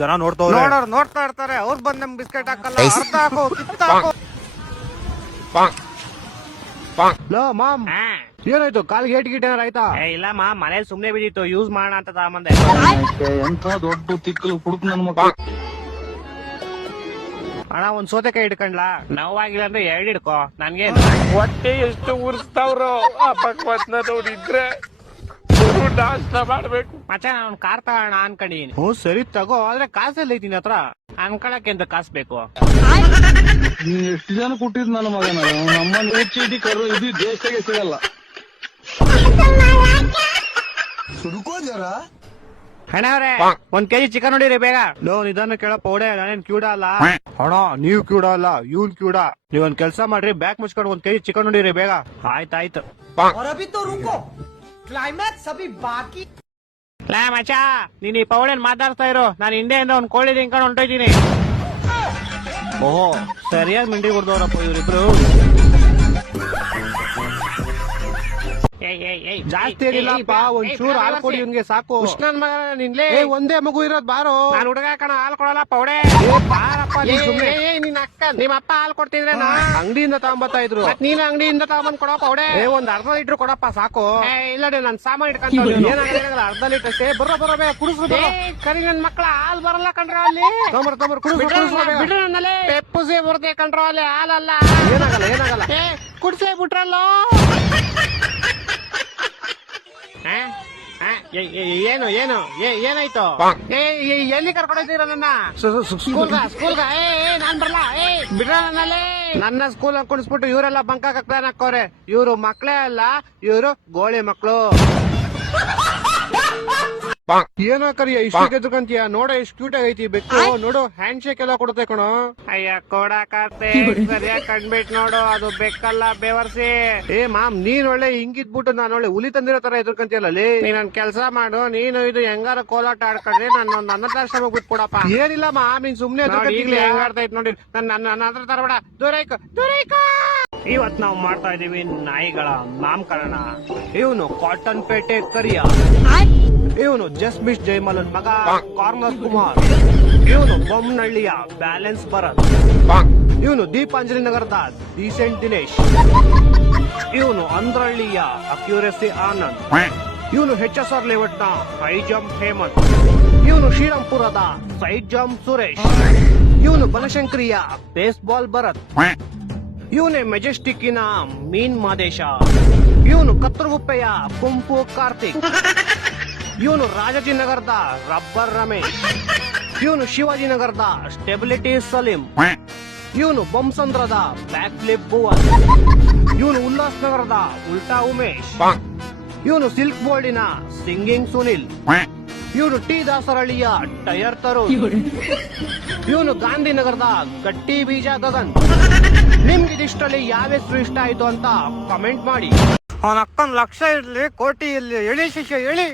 ಜನ ನೋಡ್ತಾ ಇರ್ತಾರೆ. ಅವ್ರು ಬಂದ್ ನಮ್ ಬಿಸ್ಕೆಟ್ ಹಾಕಲ್ಲ, ಅರ್ಧ ಹಾಕೋ, ಕಿತ್ತ ಹಾಕೋ. ಮಾಮ್ ಏನಾಯ್ತು? ಕಾಲ್ಗೆ ಏಟ್ ಗಿಟ್ ಏನಾರ ಆಯ್ತಾ? ಇಲ್ಲ ಮನೇಲಿ ಸುಮ್ನೆ ಬಿದ್ದಿತ್ತು, ಯೂಸ್ ಮಾಡೋಣ ಅಂತ ತಗೊಂಬಂದೆ. ಎಂತ ದೊಡ್ಡ ತಿಕ್ಕಲು ಹುಡುಕ್ ನನ್ ಮಕ್ಕಳು. ಅಣ್ಣ ಒಂದ್ ಸೌತೆಕಾಯಿ ಇಟ್ಕೊಂಡ್ಲಾ? ನೋವಾಗಿಲ್ಲ ಅಂದ್ರೆ 2 ಹಿಡ್ಕೋ. ನನ್ಗೆ ಹೊಟ್ಟೆ ಎಷ್ಟು ಉರ್ಸ್ತಾವ್ರು ನೋಡಿದ್ರೆ ನಾಷ್ಟ ಮಾಡ್ಬೇಕು. ಮಚ್ಚ ನಾನು ಕಾರ್ ತಗೋಣ ಅನ್ಕೊಂಡಿದೀನಿ. ಹ್ಞೂ ಸರಿ ತಗೋ, ಆದ್ರೆ ಕಾಸೆಲ್ಲ ಐತಿ ಹತ್ರ. ಅನ್ಕೊಳಕ್ಕೆ ಅಂತ ಕಾಸು ಬೇಕು. ನೀನ್ ಎಷ್ಟು ಜನ ಕೊಟ್ಟಿದ್ ನನ್ನ ಮಗನ? ನಮ್ಮನ್ನ ಚೀಟಿ ಕರು ಇದು ದೇಶಕ್ಕೆ ಸಿಗಲ್ಲ. ಅಣ್ಣ ಅವ್ರೆ 1 kg ಚಿಕನ್ ನೋಡಿರಿ ಬೇಗ. ಇದನ್ನು ಕೇಳಪ್ಪ ಹೊಡೆ, ನಾನೇನ್ ಕ್ಯೂಡ ಅಲ್ಲ. ಹಣ ನೀವ್ ಕ್ಯೂಡ ಅಲ್ಲ, ಇವ್ನ್ ಕ್ಯೂಡ. ನೀವೊಂದ್ ಕೆಲ್ಸ ಮಾಡ್ರಿ, ಬ್ಯಾಗ್ ಮುಚ್ಕೊಂಡು 1 kg ಚಿಕನ್ ನೋಡಿರಿ ಬೇಗ. ಆಯ್ತಾಯ್ತು. ಲಾ ಮಚ್ಚ, ನೀನ್ ಈ ಪೌಡೇನ್ ಮಾತಾಡ್ತಾ ಇರು. ನಾನು ಹಿಂದೆಯಿಂದ ಒಂದ್ ಕೋಳಿ ತಿನ್ಕೊಂಡು ಹೊಂಟೋಯ್ತೀನಿ. ಓಹೋ, ಸರಿಯಾಗಿ ಮಿಂಡಿ ಕೊಡ್ದವ್ರಪ್ಪ ಇವ್ರಿಬ್ರು. ಜಾಸ್ತಿ ಏನಿಲ್ಲಪ್ಪ, ಒಂಚೂರು ಹಾಲು ಕೊಡಿ ಇವ್ನಿಗೆ ಸಾಕು. ನನ್ ಮಗ ನಿನ್ಲೆ ಒಂದೇ ಮಗು ಇರೋದ್ ಬಾರೋ. ನಾನು ಹುಡುಗ ಕಣ, ಹಾಲು ಕೊಡಲ್ಲ ಪೌಡೆ. ಬಾರಪ್ಪ ನಿನ್ ಅಕ್ಕ ನಿಮ್ಮ ಅಪ್ಪ ಹಾಲು ಕೊಡ್ತಿದ್ರೆ ಅಂಗಡಿಯಿಂದ ತಗೊಂಬತ್ತಾ ಇದ್ರು. ನೀನ್ ಅಂಗಡಿಯಿಂದ ತಗೊಂಬಂದ್ ಕೊಡೋ ಪೌಡೆ. ಒಂದ್ ಅರ್ಧ ಲೀಟರ್ ಕೊಡಪ್ಪ ಸಾಕು. ಇಲ್ಲ ನನ್ ಸಾಮಾನ್ ಇಟ್ಕೊಂತ ಏನಾಗಲ್ಲ, ಅರ್ಧ ಲೀಟರ್ ಅಷ್ಟೇ. ಬರೋ ಬೇ ಕುಡಿಸ್ರು. ಕರಿ ನನ್ ಮಕ್ಳ ಹಾಲು ಬರಲ್ಲ ಕಣ್ರ ಅಲ್ಲಿ. ಬಿಡ್ರಿ ನನ್ನಲ್ಲಿ ಪೆಪ್ಪುಸಿ ಬರುತ್ತೆ ಕಣ್ರ ಅಲ್ಲಿ, ಹಾಲಲ್ಲ. ಏನಾಗಲ್ಲ ಕುಡ್ಸೇ ಬಿಟ್ರಲ್ಲೋ. ಏನು ಏನಾಯ್ತು? ಎಲ್ಲಿ ಕರ್ಕೊಂಡೋಗ್ತೀರ ನನ್ನ? ಸ್ಕೂಲ್ಗ ನಾನ್ ಬರಲ್ಲ. ಬಿಡ್ರ ನನ್ನಲ್ಲಿ. ನನ್ನ ಸ್ಕೂಲ್ ಕುಣಿಸ್ಬಿಟ್ಟು ಇವರೆಲ್ಲ ಬಂಕಾಕ ಪ್ಲಾನ್ ಹಾಕೋರೆ. ಇವ್ರು ಮಕ್ಳೇ ಅಲ್ಲ, ಇವ್ರು ಗೋಳಿ ಮಕ್ಳು. ಏನೋ ಕರಿಯ ಇಷ್ಟು ಗೆದ್ದುಕಂತೀಯ? ನೋಡ ಎಷ್ಟು ಕ್ಯೂಟ್ ಆಗೈತಿ ಬೆಕ್ಕು. ನೋಡು ಹ್ಯಾಂಡ್ ಶೇಕ್ ಎಲ್ಲ ಕೊಡುತ್ತೆ ಕಣೋ. ಅಯ್ಯ ಕೊಡಕತ್ತೆ, ಸರಿಯಾಗಿ ಕಂಡ್ಬಿಟ್ ನೋಡು, ಅದು ಬೆಕ್ಕಲ್ಲ ಬೇವರ್ಸಿ. ಮಾಮ್ ನೀನ್ ಒಳ್ಳೆ ಹಿಂಗಿದ್ಬಿಟ್ಟು ನಾನು ಒಳ್ಳೆ ಹುಲಿ ತಂದಿರೋ ತರ ಎದುರ್ಕಂತೀಯಲ್ಲ. ನೀನ್ ಕೆಲ್ಸ ಮಾಡು, ನೀನು ಇದು ಹೆಂಗಾರ ಕೋಲಾಟ ಆಡ್ಕೊಂಡ್ರೆ ನಾನು ಒಂದು ಅನಾಥಾಶ್ರಮ ಬಿಟ್ಬಿಡಪ್ಪ. ಏನಿಲ್ಲ ಮಾಮ್, ನೀನ್ ಸುಮ್ನೆ ಈಗಲೇ ಹೆಂಗಾಡ್ತಾ ಇತ್ತು ನೋಡಿ. ನನ್ನ ಹತ್ರ ತರಬೇಡ, ದೂರೈಕ. ಇವತ್ ನಾವು ಮಾಡ್ತಾ ಇದೀವಿ ನಾಯಿಗಳ ನಾಮಕರಣ. ಇವನು ಕಾಟನ್ ಪೇಟೆ ಕರಿಯ, ಇವನು ಜಸ್ಮಿಶ್ ಜೈಮಲನ್ ಮಗ ಕಾರ್ನಸ್ ಕುಮಾರ್, ಇವನು ಬೊಮ್ಮನಹಳ್ಳಿಯ ಬ್ಯಾಲೆನ್ಸ್ ಭರತ್, ಇವನು ದೀಪಾಂಜಲಿ ನಗರದ ಡೀಸೆಂಟ್ ದಿನೇಶ್, ಇವನು ಅಂದ್ರಹಳ್ಳಿಯ ಅಕ್ಯುರೆಸಿ ಆನಂದ್, ಇವನು HSR ಲೇಔಟ್ ನ ಹೈ ಜಂಪ್ ಹೇಮಂತ್, ಇವನು ಶ್ರೀರಾಮ್ಪುರದ ಸೈಡ್ ಜಂಪ್ ಸುರೇಶ್, ಇವನು ಬನಶಂಕರಿಯ ಬೇಸ್ಬಾಲ್ ಭರತ್, ಇವನೇ ಮೆಜೆಸ್ಟಿಕ್ಕಿನ ಮೀನ್ ಮಾದೇಶ, ಇವನು ಕತ್ತರಗುಪ್ಪೆಯ ಕುಂಪು ಕಾರ್ತಿಕ್, ಇವನು ರಾಜಾಜಿನಗರದ ರಬ್ಬರ್ ರಮೇಶ್, ಇವನು ಶಿವಾಜಿನಗರದ ಸ್ಟೆಬಿಲಿಟಿ ಸಲೀಂ, ಇವನು ಬೊಮ್ಮಸಂದ್ರದ ಬ್ಯಾಕ್ ಫ್ಲಿಪ್ ಭುವನ್, ಇವನು ಉಲ್ಲಾಸ್ ನಗರದ ಉಲ್ಟಾ ಉಮೇಶ್, ಇವನು ಸಿಲ್ಕ್ ಬೋರ್ಡಿನ ಸಿಂಗಿಂಗ್ ಸುನಿಲ್, ಇವನು ಟಿ ದಾಸರಹಳ್ಳಿಯ ಟೈರ್ ತರುಣ್, ಇವನು ಗಾಂಧಿನಗರದ ಗಟ್ಟಿ ಬೀಜ ಗಗನ್. ನಿಮ್ಗೆ ಇದಿಷ್ಟರಲ್ಲಿ ಯಾವ ಹೆಸರು ಇಷ್ಟ ಆಯ್ತು ಅಂತ ಕಮೆಂಟ್ ಮಾಡಿ. ಅವನ ಅಕ್ಕನ ಲಕ್ಷ ಇರ್ಲಿ, ಕೋಟಿ ಇರ್ಲಿ, ಎಳಿ ಶಿಷ್ಯ ಎಳಿ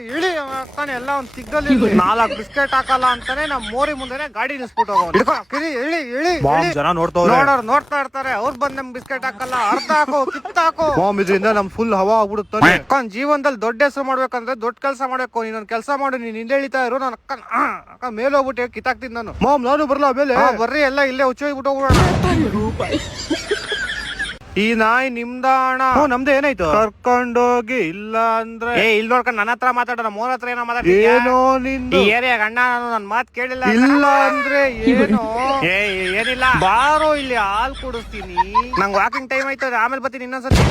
ಅಕ್ಕನ ಎಲ್ಲ ಒಂದ್ ಸಿಗ್ಗಲ್ಲಿ 4 ಬಿಸ್ಕೆಟ್ ಹಾಕಲ್ಲ ಅಂತಾನೆ ನಮ್ ಮೋರಿ ಮುಂದೆ ಗಾಡಿ ನಿಲ್ಸ್ಬಿಟ್ಟು ಜನ ನೋಡ್ತಾ ಇರ್ತಾರೆ. ಅವ್ರು ಬಂದ್ ನಮ್ ಬಿಸ್ಕೆಟ್ ಹಾಕಲ್ಲ, ಅರ್ಧ ಹಾಕೋ, ಕಿತ್ತ ಹಾಕೋ. ಇದರಿಂದ ನಮ್ ಫುಲ್ ಹವಾ ಆಗ್ಬಿಡುತ್ತೆ. ಅಕ್ಕನ್ ಜೀವನದಲ್ಲಿ ದೊಡ್ಡ ಹೆಸರು ಮಾಡ್ಬೇಕಂದ್ರೆ ದೊಡ್ಡ ಕೆಲಸ ಮಾಡ್ಬೇಕು. ನೀನೊಂದ್ ಕೆಲಸ ಮಾಡು, ನೀನ್ ಹಿಂದೆ ಇಳಿತಾ ಇರು. ನನ್ನ ಅಕ್ಕ ಮೇಲೆ ಹೋಗ್ಬಿಟ್ಟು ಕಿತ್ತಾಕ್ತಿದ್ ನಾನು. ನಾನು ಬರ್ಲಾ ಮೇಲೆ? ಬರ್ರಿ, ಎಲ್ಲ ಇಲ್ಲೇ ಹುಚ್ಚೋಗ್ಬಿಟ್ಟು ಹೋಗ್ಬಿಡೋಣ. ಈ ನಾಯಿ ನಿಮ್ದಾಣ? ನಮ್ದು ಏನಾಯ್ತು? ಕರ್ಕೊಂಡೋಗಿ. ಇಲ್ಲ ಅಂದ್ರೆ ಇಲ್ಲಿ ನೋಡ್ಕೊಂಡು ನನ್ನ ಹತ್ರ ಮಾತಾಡೋಣ, ಮೋರ್ ಹತ್ರ ಏನೋ ಏನೋ ನಿಂದು ಏರಿಯಾಗ ಅಣ್ಣ ನಾನು ನನ್ ಮಾತ್ ಕೇಳಿಲ್ಲ. ಇಲ್ಲ ಅಂದ್ರೆ ಏನೋ? ಏನಿಲ್ಲ, ಬಾರೋ ಇಲ್ಲಿ ಹಾಲ್ ಕುಡಿಸ್ತೀನಿ. ನಂಗ್ ವಾಕಿಂಗ್ ಟೈಮ್ ಆಯ್ತದೆ, ಆಮೇಲೆ ಬರ್ತೀನಿ ಇನ್ನೊಂದ್ಸತಿ.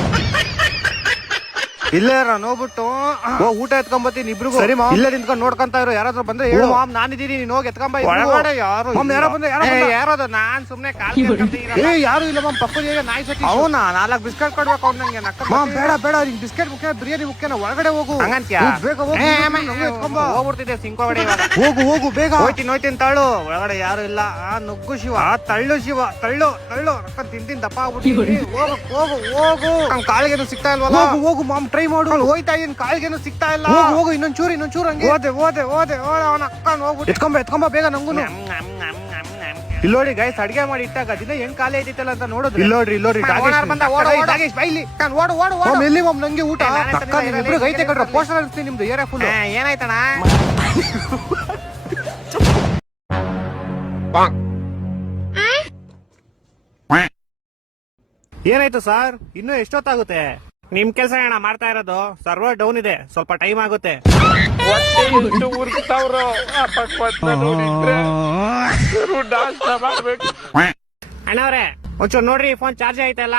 ಇಲ್ಲೇ ನೋಡ್ಬಿಟ್ಟು ಊಟ ಎತ್ಕೊಂಬತ್ತೀನಿ ಇಬ್ರಿಗೂ. ಸರಿ ಮಾಮ್, ಇಲ್ಲೇ ನಿಂತ್ಕೊಂಡು ನೋಡ್ಕೊಂತ ಇರೋ. ಯಾರಾದ್ರೂ ಬಂದ್ರೆ ಹೇಳು ಮಾಮ್, ನಾನಿದ್ದೀನಿ, ನೀನ್ ಹೋಗಿ ಎತ್ಕೊಂಬ. ಒಳಗಡೆ ಯಾರು ಯಾರೋದು? ನಾನ್ ಸುಮ್ನೆ ಯಾರು ಇಲ್ಲ ಮಾಮ್, ಪಕ್ಕದ ನಾಯಿ ಸತಿ. ಅವನಾ 4 ಬಿಸ್ಕೆಟ್ ಕೊಡ್ಬೇಕು ಅವ್ನು ನಂಗೆ. ಮಾಮ್ ಬೇಡ, ನಿನ್ ಬಿಸ್ಕೆಟ್ ಮುಖ್ಯ, ಬಿರಿಯಾನಿ ಮುಖ್ಯನ. ಒಳಗಡೆ ಹೋಗು. ಹಂಗಂತ್ಯಾ? ಬೇಗ ಹೋಗ್ಬಿಡ್ತಿದ್ದೆ ಸಿಂಕೋಗಡೆ. ಹೋಗು ಬೇಗ. ಹೋಯ್ತೀನಿ ತಳ್ಳು. ಒಳಗಡೆ ಯಾರು ಇಲ್ಲ. ನುಗ್ಗು ಶಿವ, ತಳ್ಳು ಶಿವ, ತಳ್ಳು. ತಿಂತೀನಿ ದಪ್ಪ ಆಗ್ಬಿಟ್ಟು. ಹೋಗು. ಕಾಳಿಗೇನು ಸಿಗ್ತಾ ಇಲ್ವಲ್ಲ? ಹೋಗು ಮಾಮ್, ಟ್ರೈ ಮಾಡು. ಹೋಯ್ತಾ ಇದೀನಿ, ಕಾಲ್ಗೇನು ಸಿಗ್ತಾ ಇಲ್ಲ. ಹೋಗು ಇನ್ನೊಂಚೂರು ಹಂಗೆ. ಹೋದೆ ಅವನ ಅಕ್ಕನ್ ಹೋಗ್ಬಿಟ್ಟು ಎತ್ಕೊಂಬ ಬೇಗ. ನಂಗು ಇಲ್ಲೋಡಿ ಗೈಸ್, ಅಡ್ಗೆ ಮಾಡಿ ಇಟ್ಟಾಗ ದಿನ ಹೆಂಗ್ ಖಾಲಿ ಐತಿತ್ತಲ್ಲ ಅಂತ ನೋಡೋದು. ಇಲ್ಲೋಡ್ರಿ ಓಡು. ಎಲ್ಲಿ ಮಾಮ್ ನಂಗೆ ಊಟ. ಇಬ್ರು ಗೈತೆ ಕಡ್ರ. ಪೋಸ್ಟರ್ ಅನ್ಸ್ತೀನಿ ನಿಮ್ದು ಏರಿಯಾ ಫುಲ್. ಏನಾಯ್ತಣ್ಣ? ಏನಾಯ್ತು ಸರ್, ಇನ್ನು ಎಷ್ಟೊತ್ತಾಗುತ್ತೆ? ನಿಮ್ ಕೆಲಸ ಅಣ್ಣ ಮಾಡ್ತಾ ಇರೋದು, ಸರ್ವರ್ ಡೌನ್ ಇದೆ, ಸ್ವಲ್ಪ ಟೈಮ್ ಆಗುತ್ತೆ. ಅಣ್ಣವ್ರೆ ಒಂಚೂರು ನೋಡ್ರಿ, ಫೋನ್ ಚಾರ್ಜ್ ಆಯ್ತಲ್ಲ?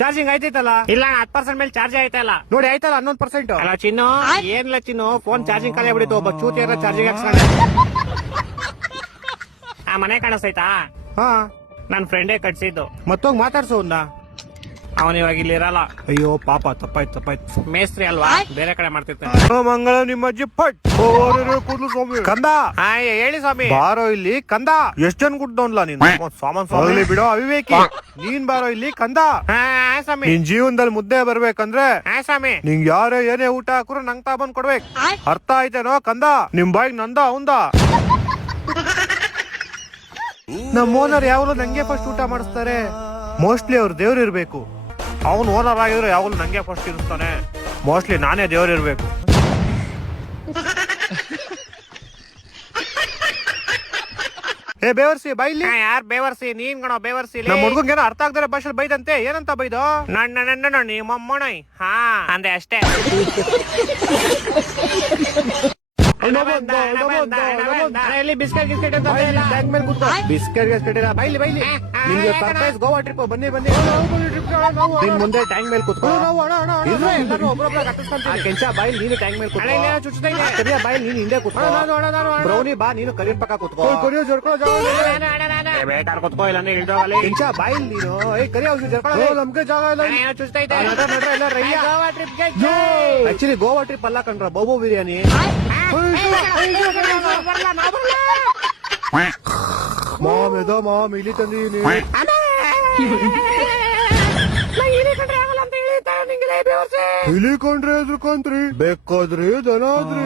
ಚಾರ್ಜಿಂಗ್ ಆಯ್ತೈತಲ್ಲ? ಇಲ್ಲ 10% ಮೇಲೆ ಚಾರ್ಜ್ ಆಯ್ತಲ್ಲ ನೋಡಿ. ಆಯ್ತಲ್ಲ 11%. ಅಲ್ಲ ಚಿನ್ನು, ಏನಿಲ್ಲ ಚಿನ್ನು, ಫೋನ್ ಚಾರ್ಜಿಂಗ್ ಖಾಲಿ ಆಗ್ಬಿಡಿತು. ಒಬ್ಬ ಚೂತಿ ಚಾರ್ಜಿಂಗ್ ಹಾಕ್ಸ್ಕೊಂಡೆ. ಆ ಮನೆ ಕಾಣಿಸ್ತೈತಾ? ಹಾ, ನನ್ ಫ್ರೆಂಡೇ ಕಟ್ಸಿದ್ದು. ಮತ್ತೋಗ್ ಮಾತಾಡ್ಸೋ ಅವನ್ ಇವಾಗ ಇಲ್ಲಿ ಇರಲ್ಲ. ಅಯ್ಯೋ ಪಾಪ, ತಪ್ಪಾಯ್ತು. ಮೇಸ್ತ್ರಿ ಅಲ್ವಾ, ಬೇರೆ ಕಡೆ ಮಾಡ್ತಿರ್ತಾನೆ. ಮಂಗಳ ನಿಮ್ಮ ಅಜ್ಜಿ ಪಟ್ ಕೂದ್ಲು ಸ್ವಾಮಿ. ಕಂದ ಹೇಳಿ ಸ್ವಾಮಿ. ಬಾರೋ ಇಲ್ಲಿ ಕಂದ. ಎಷ್ಟ್ ಜನ ಕುಡ್ದವನ್ಲ ನೀನು? ಸಾಮಾನ್ ಬಿಡೋ ಅವಿವೇಕಿ. ನೀನ್ ಬಾರೋ ಇಲ್ಲಿ ಕಂದ. ಸ್ವಾಮಿ, ನಿನ್ ಜೀವನದಲ್ಲಿ ಮುದ್ದೆ ಬರ್ಬೇಕಂದ್ರೆ ಸ್ವಾಮಿ ನಿಂಗ್ ಯಾರೇ ಏನೇ ಊಟ ಹಾಕ್ರು ನಂಗ್ ತಾಬಂದ್ ಕೊಡ್ಬೇಕು. ಅರ್ಥ ಆಯ್ತೇನೋ ಕಂದ? ನಿಮ್ ಬಾಯಿಗ್ ನಂದ ಅವಂದ. ನಮ್ ಓನರ್ ಯಾವಾಗಲೂ ನಂಗೆ ಫಸ್ಟ್ ಊಟ ಮಾಡಿಸ್ತಾರೆ. ಮೋಸ್ಟ್ಲಿ ಅವ್ರು ದೇವ್ರು ಇರ್ಬೇಕು. ಅವ್ನು ಓನರ್ ಆಗಿದ್ರೆ ಯಾವಾಗಲೂ ನಂಗೆ ಫಸ್ಟ್ ಇರಿಸ್ತಾನೆ. ಮೋಸ್ಟ್ಲಿ ನಾನೇ ದೇವ್ರು ಇರ್ಬೇಕು. ಏ ಬೇವರ್ಸಿ ಬೈಲಿ. ಯಾರ್ ಬೇವರ್ಸಿ? ನೀನ್ ಗಣೋ ಬೇವರ್ಸಿ. ನಮ್ಮ ಹುಡ್ಗಂಗೆ ಏನೋ ಅರ್ಥ ಆಗದ್ರೆ ಭಾಷೆ ಬೈದಂತೆ. ಏನಂತ ಬೈದು? ನನ್ನ ನಿಮ್ಮಮ್ಮನೈ. ಹಾ ಅಂದೆ ಅಷ್ಟೇ. ಬಿಸ್ಕೆಟ್ ಅಂತ ಬಿಸ್ಕೆಟ್ ಬೈಲಿ ನಿಮ್ಗೆ ಸರ್ಪ್ರೈಸ್ ಗೋವಾ ಟ್ರಿಪ್. ಬನ್ನಿ ನಿನ್ ಮುಂದೆ ಟ್ಯಾಂಕ್ ಮೇಲೆ ಕೂತ್ಕೊ. ಕೆಂಚ ಬಾಯಿ ನೀನು ಟ್ಯಾಂಕ್ ಮೇಲೆ ಕೂತ್ಕೊ. ಬಾಯಿ ನೀನು ಹಿಂದೆ ಕೂತ್ಕೊ. ಬ್ರೌನಿ ಬಾ, ನೀನು ಕರಿಯರ್ ಪಕ್ಕ ಕೂತ್ಕೊ. ಬೇಕಾದ್ರೆ ಕೂತ್ಕೋ, ಇಲ್ಲ ಇಲ್ದೋಗಲಿ. ಕೆಂಚ ಬಾಯಿ ನೀನು ಕರಿ ಔಷಧಿ ಜರ್ಕೊಳ್ಳೋ. ನಮ್ಗೆ ಜಾಗ ಇಲ್ಲ. ಚುಚ್ತೈತೆ. ಆಕ್ಚುಲಿ ಗೋವಾ ಟ್ರಿಪ್ ಅಲ್ಲ ಕಣ್ರ, ಬೋಬೋ ಬಿರಿಯಾನಿ. ಮಾಮ್ ಇಲ್ಲಿ ತಂದೀನಿ. ಇಲಿಕೊಂಡ್ರೆ ಎದ್ರಕೊಂತ್ರಿ, ಬೇಕಾದ್ರಿ ದನಾದ್ರಿ.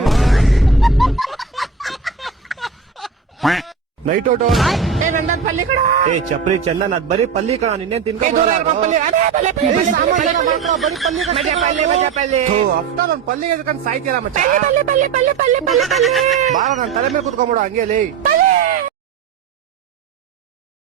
Night out. ಏ ಚಪ್ರಿ ಚಂದನ್, ಅದ್ ಬರೀ ಪಲ್ಲಿ ಕಣ. ನಿನ್ನೇನ್ ತಿನ್ಕೊಂಡು ಅಫ್ಟರ್ ಒಂದ್ ಪಲ್ಲಿ ಎದ್ಕೊಂಡು ಸಾಯ್ತೀರಾ ಮಚ್ಚ. ಬಾರ ನನ್ ತಲೆ ಮೇಲೆ ಕುತ್ಕೊಂಡ್ಬಿಡು ಹಂಗೆ.